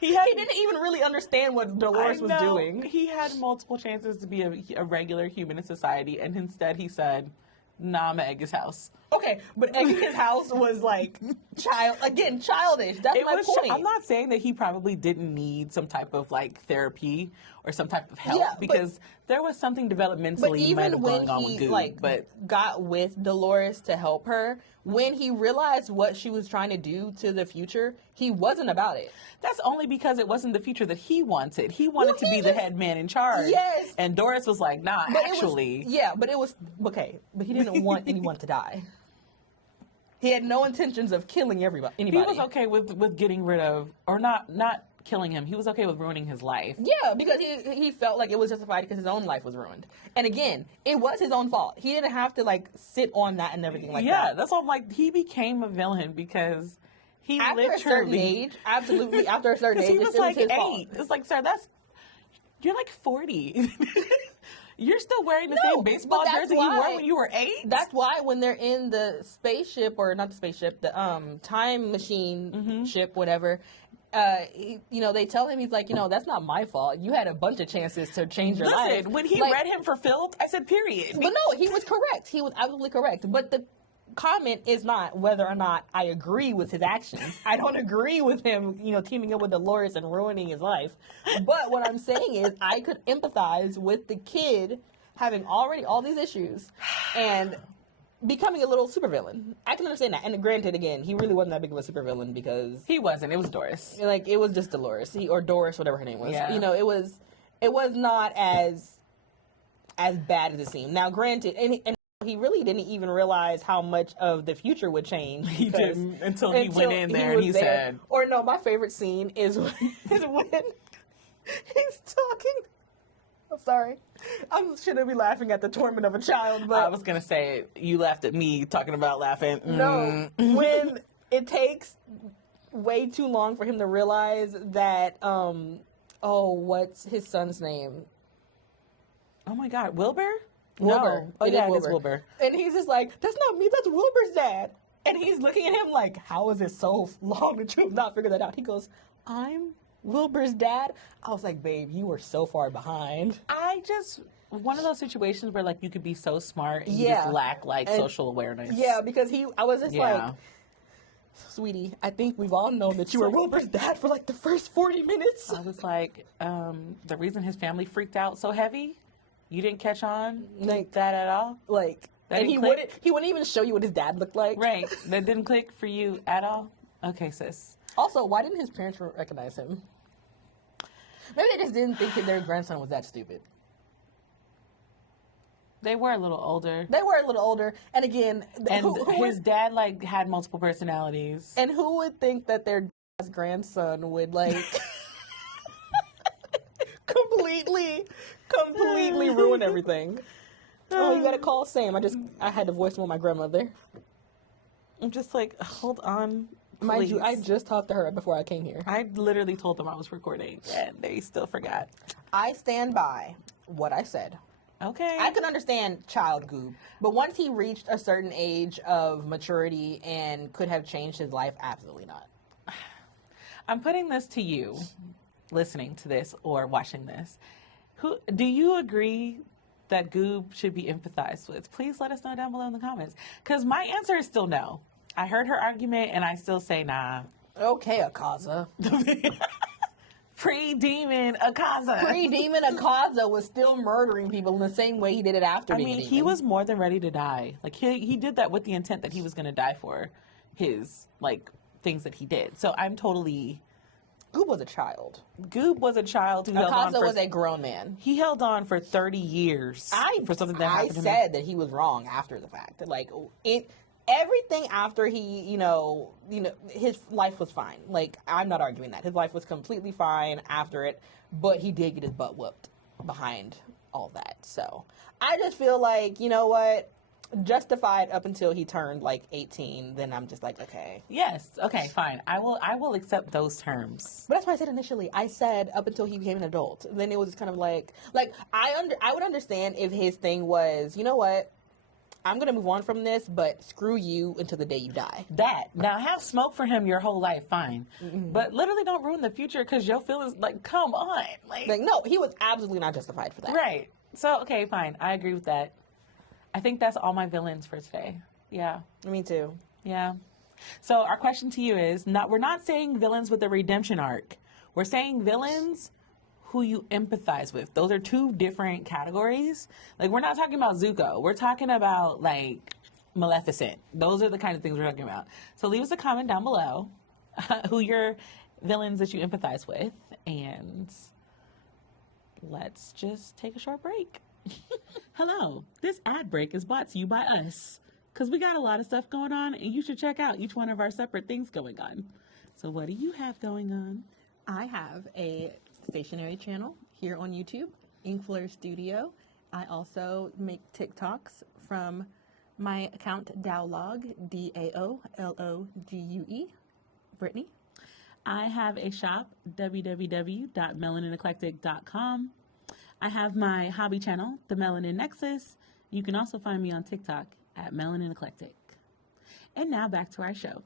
He didn't even really understand what Dolores was doing. He had multiple chances to be a regular human in society, and instead he said, nah, I'm gonna egg his house. Okay, but egging his house was like childish. That's my point. I'm not saying that he probably didn't need some type of like therapy or some type of help because there was something developmentally might have going on with Goob. But got with Dolores to help her, when he realized what she was trying to do to the future, he wasn't about it. That's only because it wasn't the future that he wanted. He wanted to be the head man in charge. Yes. And Doris was like, nah, but actually. But it was, okay, but he didn't want anyone to die. He had no intentions of killing anybody. He was okay with getting rid of, or not killing him. He was okay with ruining his life. Yeah, because he felt like it was justified because his own life was ruined. And again, it was his own fault. He didn't have to like sit on that and everything like that. Yeah, that's why I'm like, he became a villain because he after a certain age, absolutely, after a certain age, he was like his 8. fault. It's like, sir, you're like 40. You're still wearing the same baseball jersey you wore when you were 8? That's why when they're in the spaceship, or not the spaceship, the time machine ship, whatever, they tell him, he's like, that's not my fault. You had a bunch of chances to change your life. Listen, when he read him for filth, I said period. But no, he was correct. He was absolutely correct. But the comment is not whether or not I agree with his actions. I don't agree with him, teaming up with Dolores and ruining his life. But what I'm saying is I could empathize with the kid having already all these issues and becoming a little supervillain. I can understand that. And granted, again, he really wasn't that big of a supervillain because he wasn't. It was Doris. Like, it was just Dolores or Doris, whatever her name was. Yeah. It was not as bad as it seemed. Now, granted, and he really didn't even realize how much of the future would change. He didn't until he went in there and he said... Or no, my favorite scene is when he's talking... I'm sorry. I shouldn't be laughing at the torment of a child, but... I was going to say, you laughed at me talking about laughing. No, when it takes way too long for him to realize that, what's his son's name? Oh my God, Wilbur? Wilbur. No. Oh, yeah, it's Wilbur. And he's just like, that's not me, that's Wilbur's dad. And he's looking at him like, how is it so long that you have not figured that out? He goes, I'm Wilbur's dad? I was like, babe, you were so far behind. One of those situations where, like, you could be so smart and you just lack, social awareness. Yeah, because I was just like, sweetie, I think we've all known that you were Wilbur's dad for, like, the first 40 minutes. I was like, the reason his family freaked out so heavy, you didn't catch on like that at all? Like, and he wouldn't even show you what his dad looked like. Right. That didn't click for you at all? Okay, sis. Also, why didn't his parents recognize him? Maybe they just didn't think their grandson was that stupid. They were a little older. And again... his dad, had multiple personalities. And who would think that their grandson would, completely ruin everything? Oh, you gotta call Sam. I had to voice with my grandmother. I'm just like, hold on. Mind you, I just talked to her before I came here. I literally told them I was recording, and they still forgot. I stand by what I said. Okay. I can understand child Goob, but once he reached a certain age of maturity and could have changed his life, absolutely not. I'm putting this to you, listening to this or watching this. Do you agree that Goob should be empathized with? Please let us know down below in the comments. Because my answer is still no. I heard her argument, and I still say nah. Okay, Akaza. Pre-demon Akaza. Pre-demon Akaza was still murdering people in the same way he did it after being a demon. He was more than ready to die. Like, he did that with the intent that he was going to die for his, things that he did. So I'm totally... Goob was a child. Goob was a child who held on Akaza was a grown man. He held on for 30 years for something that happened to him. I said that he was wrong after the fact. Everything after he, his life was fine. I'm not arguing that. His life was completely fine after it, but he did get his butt whooped behind all that. So I just feel like, you know what? Justified up until he turned 18, then I'm just like, okay. Yes, okay, fine. I will accept those terms. But that's what I said initially. I said up until he became an adult. Then it was kind of like I would understand if his thing was, you know what? I'm going to move on from this, but screw you until the day you die. Now, have smoke for him your whole life, fine. Mm-hmm. But literally don't ruin the future because your feelings, come on. No, he was absolutely not justified for that. Right. So, okay, fine. I agree with that. I think that's all my villains for today. Yeah. Me too. Yeah. So our question to you is, we're not saying villains with a redemption arc. We're saying villains who you empathize with. Those are two different categories. Like, we're not talking about Zuko. We're talking about, like, Maleficent. Those are the kind of things we're talking about. So leave us a comment down below who your villains that you empathize with, and let's just take a short break. Hello, this ad break is brought to you by us, because we got a lot of stuff going on, and you should check out each one of our separate things going on. So what do you have going on? I have a stationery channel here on YouTube, Inkfleur Studio. I also make TikToks from my account Daologue, Daologue, Britney. I have a shop, www.melanineclectic.com. I have my hobby channel, The Melanin Nexus. You can also find me on TikTok at Melanin Eclectic. And now back to our show.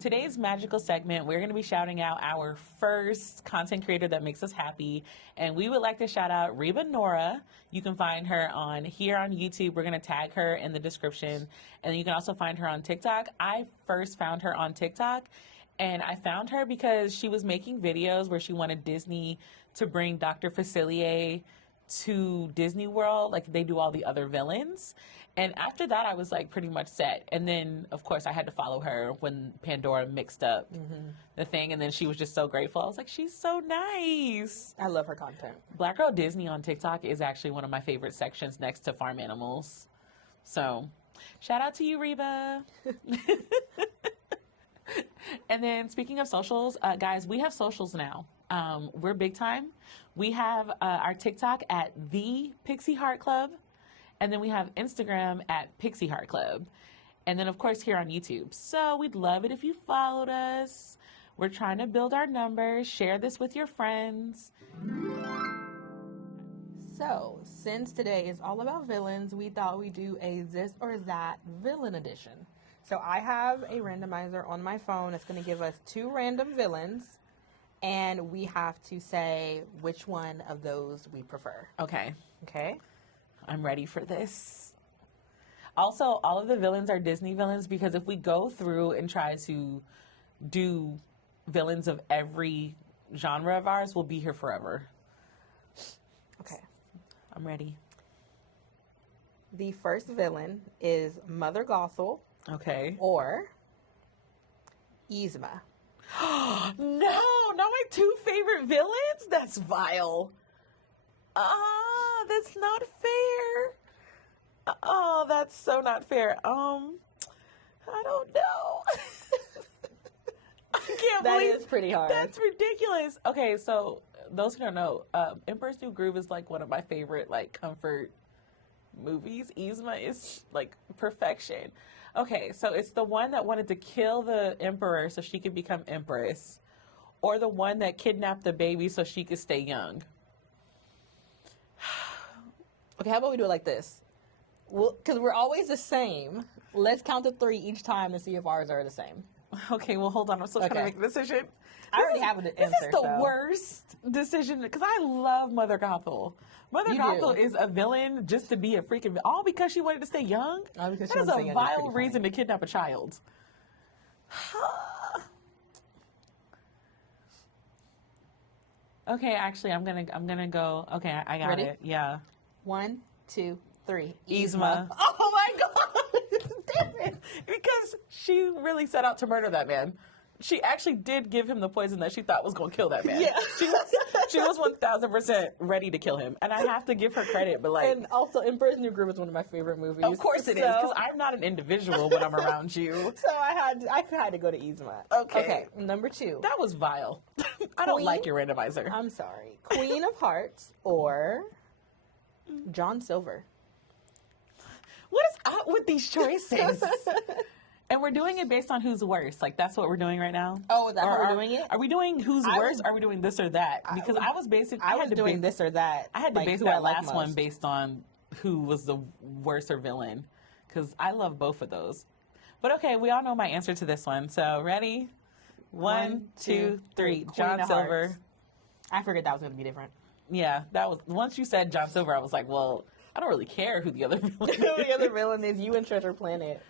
Today's magical segment, we're going to be shouting out our first content creator that makes us happy. And we would like to shout out Reba Nora. You can find her here on YouTube. We're going to tag her in the description. And you can also find her on TikTok. I first found her on TikTok. And I found her because she was making videos where she wanted Disney to bring Dr. Facilier to Disney World, like they do all the other villains. And after that, I was like pretty much set. And then, of course, I had to follow her when Pandora mixed up the thing. And then she was just so grateful. I was like, she's so nice. I love her content. Black Girl Disney on TikTok is actually one of my favorite sections next to farm animals. So shout out to you, Reba. And then speaking of socials, guys, we have socials now. We're big time. We have our TikTok at the Pixie Heart Club. And then we have Instagram at Pixie Heart Club. And then, of course, here on YouTube. So we'd love it if you followed us. We're trying to build our numbers. Share this with your friends. So, since today is all about villains, we thought we'd do a this or that villain edition. So I have a randomizer on my phone that's going to give us 2 random villains. And we have to say which one of those we prefer. Okay. Okay? I'm ready for this. Also, all of the villains are Disney villains, because if we go through and try to do villains of every genre of ours, we'll be here forever. Okay. I'm ready. The first villain is Mother Gothel. Okay. Or Yzma. No, not my 2 favorite villains? That's vile. That's not fair. Oh, that's so not fair. I don't know. I can't believe That is pretty hard. That's ridiculous. Okay, so those who don't know, Emperor's New Groove is like one of my favorite like comfort movies. Yzma is like perfection. Okay, so it's the one that wanted to kill the emperor so she could become empress, or the one that kidnapped the baby so she could stay young. Okay, how about we do it like this? Well, because we're always the same. Let's count to 3 each time and see if ours are the same. Okay, well, hold on. I'm still trying to make a decision. I already have an answer. This is the worst decision, because I love Mother Gothel. Mother Gothel is a villain just to be a freaking... All because she wanted to stay young? All because that is a vile reason to kidnap a child. Okay, actually, I'm gonna go... Okay, I got it. Yeah. 1, 2, 3. Yzma. Oh my god! Damn it! Because she really set out to murder that man. She actually did give him the poison that she thought was going to kill that man. Yeah. She was 1,000% ready to kill him. And I have to give her credit, but like... And also, Emperor's New Groove is one of my favorite movies. Of course it is, because I'm not an individual when I'm around you. So I had to go to Yzma. Okay, number 2. That was vile. I don't like your randomizer. I'm sorry. Queen of Hearts or John Silver. What is up with these choices? And we're doing it based on who's worse. Like, that's what we're doing right now? Oh, is that how we're doing it? Are we doing who's worse, or are we doing this or that? Because I was doing this or that. I had to base that last one based on who was the worser villain. Because I love both of those. But okay, we all know my answer to this one. So, ready? 1, 2, 3. John Silver. I figured that was going to be different. Yeah, that was... Once you said John Silver, I was like, well... I don't really care who the other villain is. The other villain is you in Treasure Planet.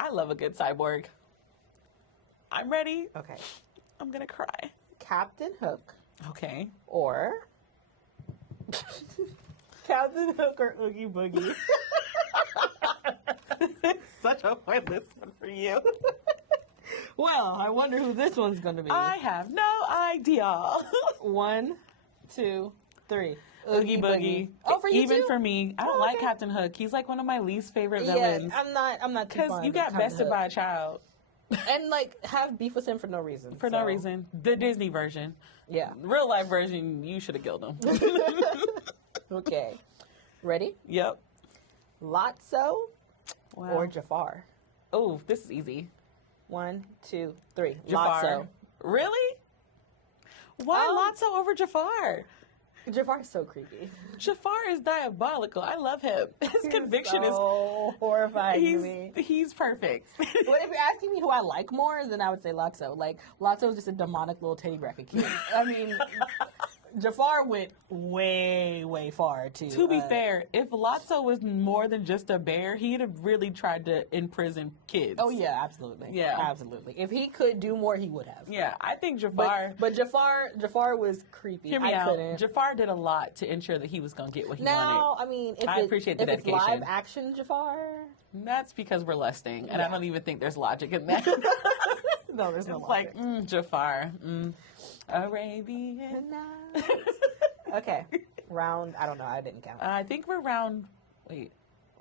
I love a good cyborg. I'm ready. Okay. I'm gonna cry. Captain Hook Okay. or Captain Hook or Oogie Boogie. Such a pointless one for you. Well, I wonder who this one's going to be. I have no idea. 1, 2, 3. Oogie Boogie. Oh, for you Even too? for me, I don't Oh, like okay. Captain Hook. He's like one of my least favorite Yeah, villains. I'm not too Because fond you of got Captain bested Hook. by a child And like have beef with him for no reason. for no reason. The Disney version. Yeah. Real life version, you should have killed him. Okay. Ready? Yep. Lotso Wow. or Jafar? Oh, this is easy. 1, 2, 3. Jafar. Lotso. Really? Why Lotso over Jafar? Jafar is so creepy. Jafar is diabolical. I love him. His conviction is so horrifying to he's me. he's perfect. But if you're asking me who I like more, then I would say Lotso. Like, Lotso is just a demonic little teddy bear kid. I mean, Jafar went way, way far, too. To be fair, if Lotso was more than just a bear, he'd have really tried to imprison kids. Oh, yeah, absolutely. Yeah. Absolutely. If he could do more, he would have. Yeah, I think Jafar... But Jafar was creepy. Hear me I out. couldn't. Jafar did a lot to ensure that he was going to get what he Now, wanted. I mean, if I appreciate the if it's dedication. live action Jafar... That's because we're lusting, and I Yeah. don't even think there's logic in that. No, there's no It's logic. like, Jafar, Arabian. Nice. Okay. Round, I don't know. I didn't count. I think we're round, wait,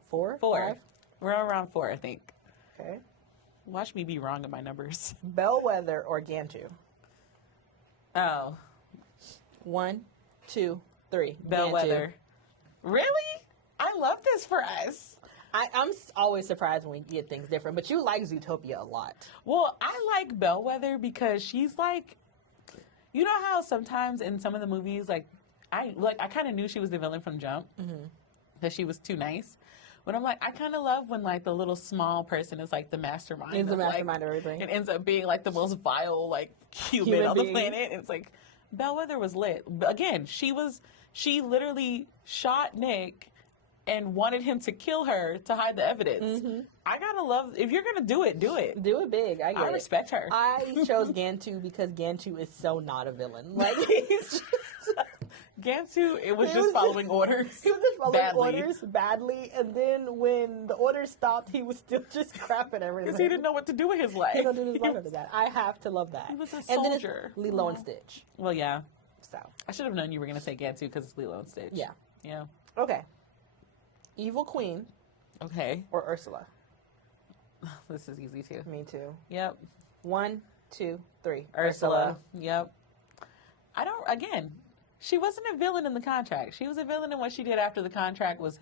4? 4. 5? We're on round 4, I think. Okay. Watch me be wrong in my numbers. Bellwether or Gantu? Oh, 1, 2, 3. Bellwether. Really? I love this for us. I'm always surprised when we get things different, but you like Zootopia a lot. Well, I like Bellwether because she's like, you know how sometimes in some of the movies, I kind of knew she was the villain from Jump, that she was too nice. But I'm like, I kind of love when like the little small person is like the mastermind. He's the of, mastermind of everything. It ends up being like the most vile like human on the being. planet. It's like Bellwether was lit. But again, she literally shot Nick and wanted him to kill her to hide the evidence. I gotta love, if you're gonna do it, do it. Do it big. I get I it. respect her. I chose Gantu because Gantu is so not a villain. Like, he's just... Gantu, it was He just was following orders. He was just following badly. orders badly, and then when the orders stopped, he was still just crapping everything. Because he didn't know what to do with his life. He don't do his life after that. I have to love that. He was a And then soldier. it's Lilo and Stitch. Well, yeah. So, I should have known you were going to say Gantu because it's Lilo and Stitch. yeah. Yeah. Okay. Evil Queen Okay. or Ursula? This is easy too. Me too. Yep. 1, 2, 3. Ursula. Yep. Again, she wasn't a villain in the contract. She was a villain in what she did after the contract was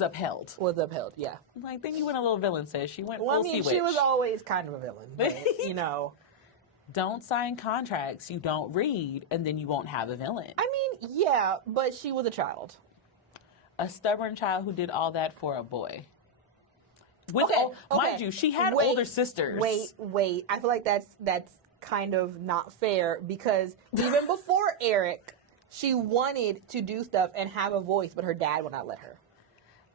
upheld. Was upheld, yeah. Like, then you went a little villain, sis. She went Well, full I mean, sea she witch. was always kind of a villain, but, you know. Don't sign contracts you don't read, and then you won't have a villain. I mean, yeah, but she was a child. A stubborn child who did all that for a boy. With mind you, she had older sisters. Wait. I feel like that's kind of not fair because even before Eric, she wanted to do stuff and have a voice, but her dad would not let her.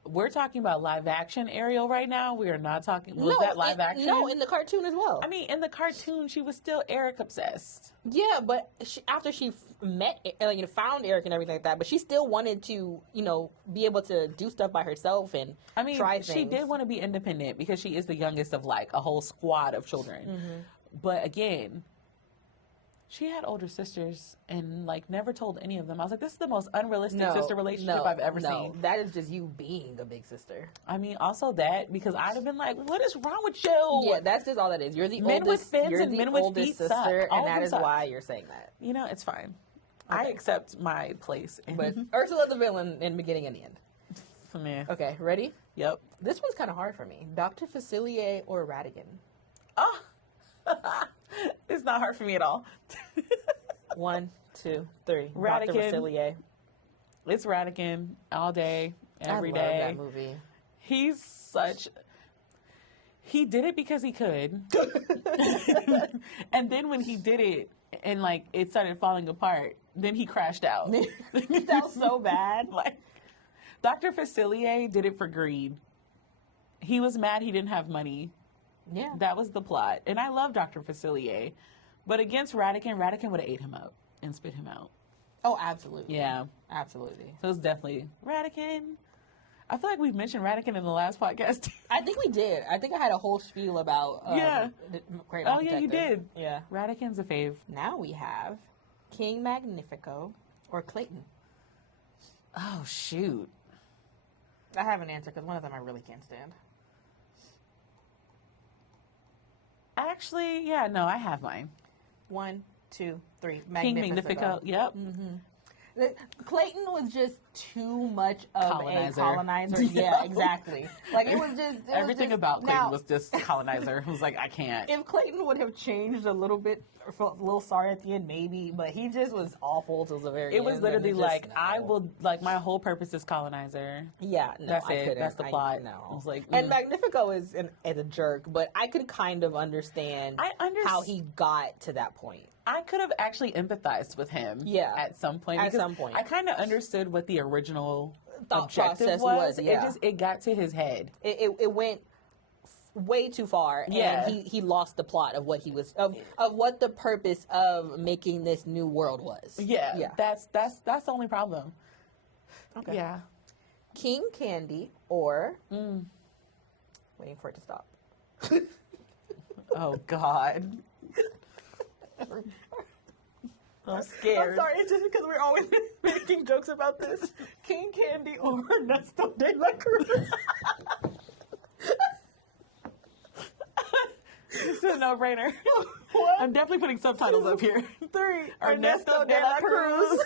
We're talking about live action Ariel right now. We are not talking. Was that live action? No, in the cartoon as well. I mean, in the cartoon, she was still Eric obsessed. Yeah, but after she found Eric and everything like that, but she still wanted to, be able to do stuff by herself and try things. She did want to be independent because she is the youngest of like a whole squad of children. But again, she had older sisters and like never told any of them. I was like, this is the most unrealistic sister relationship I've ever seen. That is just you being a big sister. I mean, also that because I'd have been like, what is wrong with you? Yeah, that's just all that is. You're the Men oldest. with fins you're and the men with oldest feet sister, suck. All and of that them is suck. why you're saying that. You know, it's fine. I accept my place. But Ursula the villain in beginning and the end. Man. Okay, ready? Yep. This one's kind of hard for me. Dr. Facilier or Radigan? Oh, it's not hard for me at all. 1, 2, 3. Radigan. Dr. Facilier. It's Radigan all day, every I day. love that movie. He did it because he could. And then when he did it and like it started falling apart, then he crashed out. That was so bad. Like, Dr. Facilier did it for greed. He was mad he didn't have money. Yeah. That was the plot. And I love Dr. Facilier. But against Ratican would have ate him up and spit him out. Oh, absolutely. Yeah. Absolutely. So it's definitely Ratican. I feel like we've mentioned Ratican in the last podcast. I think we did. I think I had a whole spiel about the Great Oh, yeah, you did. Yeah. Ratican's a fave. Now we have King Magnifico or Clayton. Oh, shoot. I have an answer because one of them I really can't stand. Actually, yeah, no, I have mine. 1, 2, 3. King Magnifico. Yep. Clayton was just too much of Colonizer. a colonizer. Yeah, exactly. Like it was just Everything about Clayton was just colonizer. It was like, I can't. If Clayton would have changed a little bit, or felt a little sorry at the end, maybe, but he just was awful till the very end. It was literally like, I will, like, my whole purpose is colonizer. Yeah, no, that's I it. couldn't. That's the plot. No. I was like, and Magnifico is a jerk, but I could kind of understand how he got to that point. I could have actually empathized with him. Yeah. At some point. At some point. I kind of understood what the original thought objective process was. Yeah. It got to his head. It went way too far, Yeah. and he lost the plot of what he was of what the purpose of making this new world was. Yeah. That's the only problem. Okay. Yeah. King Candy or waiting for it to stop. Oh God. I'm scared. I'm sorry, it's just because we're always making jokes about this. King Candy or Ernesto de la Cruz. It's a no-brainer. What? I'm definitely putting subtitles up here. 3. Ernesto de la Cruz.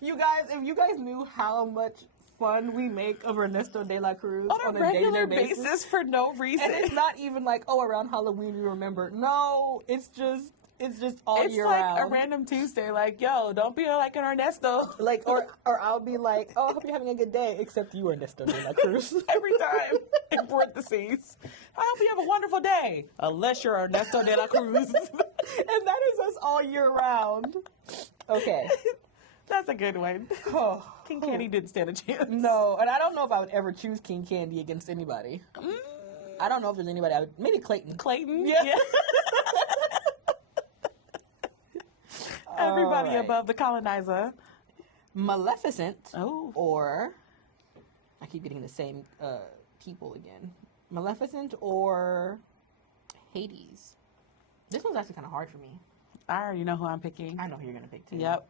You guys, if you guys knew how much fun we make of Ernesto de la Cruz on a regular basis for no reason. And it's not even like, oh, around Halloween we remember. No, it's just all year round. It's like a random Tuesday, like, yo, don't be like an Ernesto. Like, or I'll be like, oh, I hope you're having a good day, except you, Ernesto de la Cruz. Every time, in parentheses. I hope you have a wonderful day, unless you're Ernesto de la Cruz. And that is us all year round. Okay. That's a good one. Oh, King Candy didn't stand a chance. No, and I don't know if I would ever choose King Candy against anybody. I don't know if there's anybody I would. Maybe Clayton. Clayton? Yeah. Everybody above the colonizer. Maleficent. Oh. Or, I keep getting the same people again. Maleficent or Hades. This one's actually kind of hard for me. I already know who I'm picking. I know who you're going to pick too. Yep.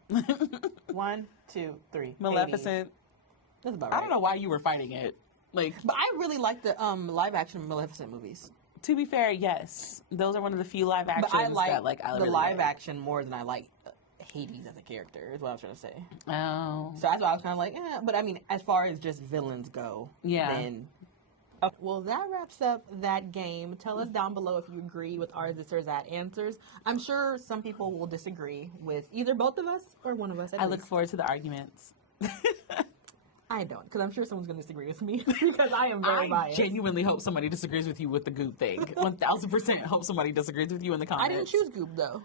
1, 2, 3. Maleficent. Hades. That's about right. I don't know why you were fighting it. Like, but I really like the live action Maleficent movies. To be fair, yes. Those are one of the few live actions I like that I the really live like. action more than I like Hades as a character, is what I was trying to say. Oh. So that's why I was kind of like, but I mean, as far as just villains go, then. Well, that wraps up that game. Tell us down below if you agree with our this or that answers. I'm sure some people will disagree with either both of us or one of us. I look forward to the arguments. I don't, because I'm sure someone's going to disagree with me because I am very biased. I genuinely hope somebody disagrees with you with the Goop thing. 1,000% hope somebody disagrees with you in the comments. I didn't choose Goob, though.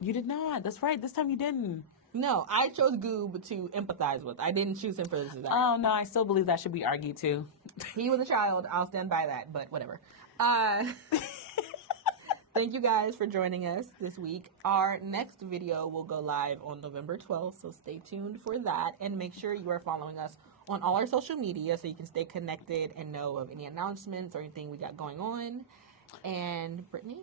You did not. That's right. This time you didn't. No, I chose Goob to empathize with. I didn't choose him for this design. Oh, no, I still believe that should be argued, too. He was a child. I'll stand by that, but whatever. Thank you guys for joining us this week. Our next video will go live on November 12th, so stay tuned for that. And make sure you are following us on all our social media so you can stay connected and know of any announcements or anything we got going on. And Brittany?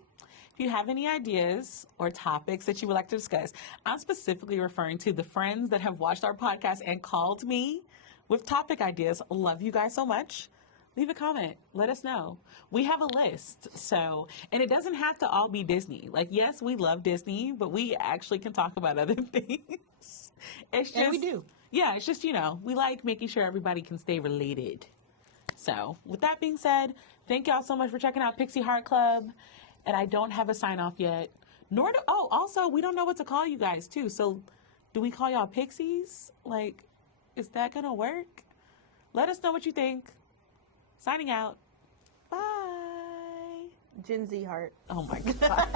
If you have any ideas or topics that you would like to discuss, I'm specifically referring to the friends that have watched our podcast and called me with topic ideas. Love you guys so much. Leave a comment. Let us know. We have a list. So, and it doesn't have to all be Disney. Like, yes, we love Disney, but we actually can talk about other things. It's just, and we do. Yeah, it's just, we like making sure everybody can stay related. So, with that being said, thank y'all so much for checking out Pixie Heart Club. And I don't have a sign-off yet. Also, we don't know what to call you guys, too. So, do we call y'all Pixies? Like, is that going to work? Let us know what you think. Signing out. Bye. Gen Z Heart. Oh, my God.